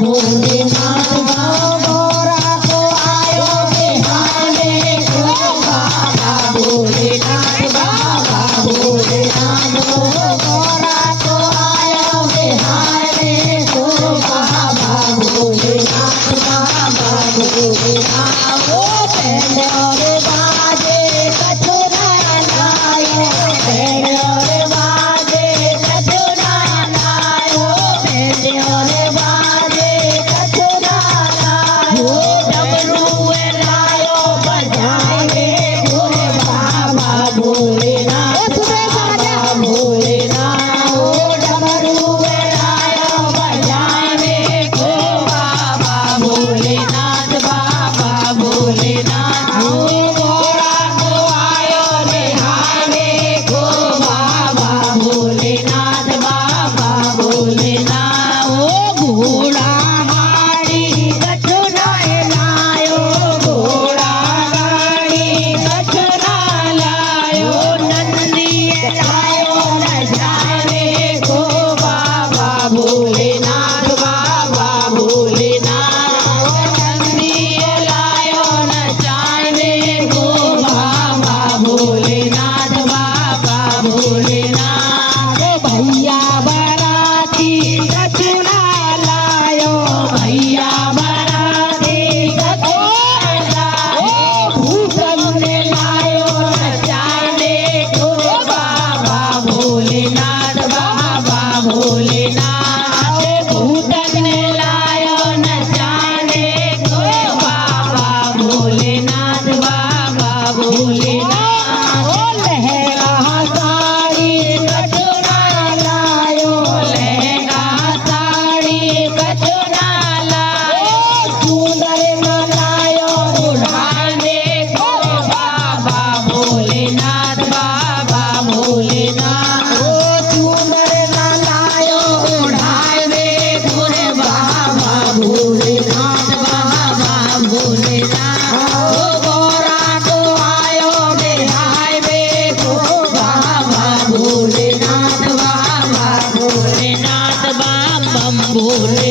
भोलेनाथ गोरा को आयो बिहाने को बाबा भोलेनाथ बाबा भोलेनाथ गोरा को आयो बिहाने को बाबा भोलेनाथ बाबा भोलेनाथ ओ पहले और बाजे कछुरा लायो पहले और बाजे कछुरा लायो पहले और बाजे कछुरा लायो डमरू लायो बजाए भोले बाबा भोलेनाथ बाबा भोलेनाथ ओ डमरू लायो बजाए को बाबा भोलेनाथ बाबा भोलेनाथ ओ गोरा को आयो बिहाने को बाबा भोलेनाथ बाबा भोलेनाथ ओ घोड़ा गाड़ी कछुरा लायो घोड़ा गाड़ी कछुरा लायो नंदी लायो नजारे को बाबा भोलेनाथ बाबा भोलेनाथ नंदी लायो नचाने को बाबा भोलेनाथ बाबा भोलेनाथ भैया बराती कछुरा लायो भैया बराती कछुरा लायो भूतन लायो नचाने को बाबा भोलेनाथ बाबा भोलेनाथ भूतन लायो नचाने को बाबा भोलेनाथ बाबा भोलेनाथ ओ लहंगा साड़ी कछुरा लायो लहंगा साड़ी कछुरा लायो सुंदर लायो उड़ाने को बाबा भोलेनाथ बाबा भोलेनाथ ओ सुंदर लायो उड़ाने को बाबा भोलेनाथ बाबा भोलेनाथ ओ गोरा को आयो बिहाने को बाबा भोलेनाथ बाबा भोलेनाथ बाबा भोले